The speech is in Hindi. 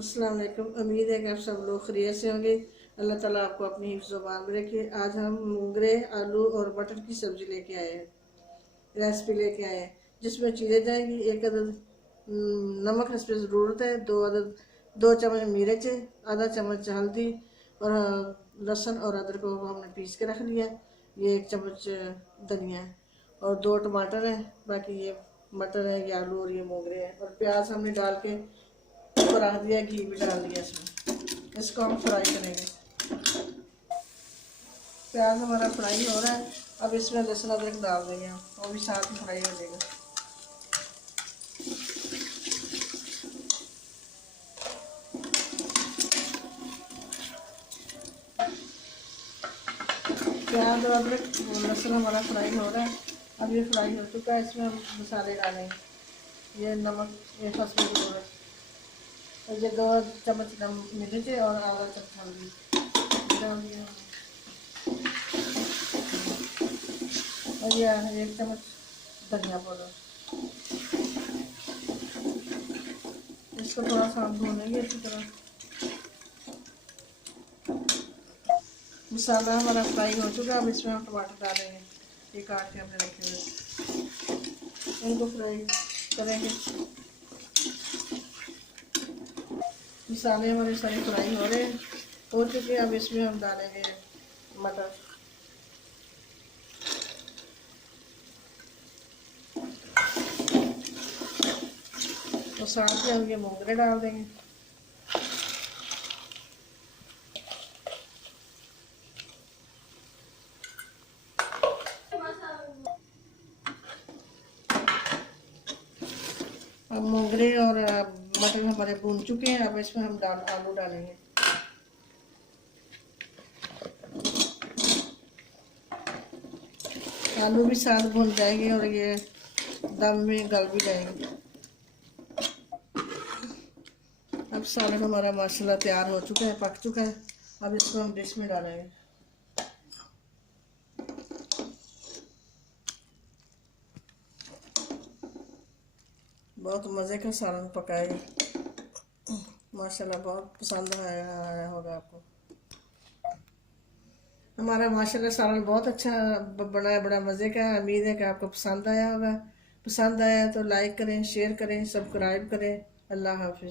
अस्सलाम वालेकुम। उम्मीद है कि आप सब लोग खैरियत से होंगे। अल्लाह ताला आपको अपनी हिफ्ज़-ओ-मान में रखे। आज हम मूंगरे, आलू और मटर की सब्ज़ी लेके आए हैं, रेसिपी लेके आए हैं, जिसमें चीज़ें जाएंगी। एक अदद नमक इस पर ज़रूरत है, 2 चम्मच मिर्च, आधा चम्मच हल्दी और लहसुन और अदरक को हमने पीस के रख लिया। ये 1 चम्मच धनिया है और 2 टमाटर हैं। बाकी ये मटर है, ये आलू और ये मोगरे हैं और प्याज हमने डाल के रख दिया, घी भी डाल दिया इसमें। इसको हम फ्राई करेंगे। प्याज हमारा फ्राई हो रहा है। अब इसमें लहसुन अदरक डाल देंगे हम, वो भी साथ में फ्राई हो जाएगा। प्याज और अदरक लहसुन हमारा फ्राई हो रहा है। अब ये फ्राई हो चुका है। इसमें हम मसाले डालेंगे। ये नमक, ये फसली ज़रूरत, और ये 2 चम्मच मिर्च और आधा चम्मच हल्दी डाल दिया और ये 1 चम्मच धनिया पाउडर। इसको थोड़ा सा हम भूनेंगे अच्छी तरह। मसाला हमारा फ्राई हो चुका है। अब इसमें हम टमाटर डालेंगे, ये काट के हमने रखे हुए, इनको फ्राई करेंगे। मसाले हमारे सारे फ्राई हो रहे हैं, हो चुके हैं। अब इसमें हम डालेंगे मटर, और साथ में हम ये मोगरे डाल देंगे। अब मोगरे और मटर हमारे भून चुके हैं। अब इसमें हम आलू डालेंगे। आलू भी साथ भून जाएंगे और ये दम में गल भी जाएंगे। अब सालन हमारा माशाल्लाह तैयार हो चुका है, पक चुका है। अब इसको हम डिश में डालेंगे। बहुत मज़े का सालन पकाएगा, माशाल्लाह बहुत पसंद आया होगा आपको। हमारा माशाल्लाह सालन बहुत अच्छा बना है, बड़ा मज़े का है। उम्मीद है कि आपको पसंद आया होगा। पसंद आया तो लाइक करें, शेयर करें, सब्सक्राइब करें। अल्लाह हाफिज़।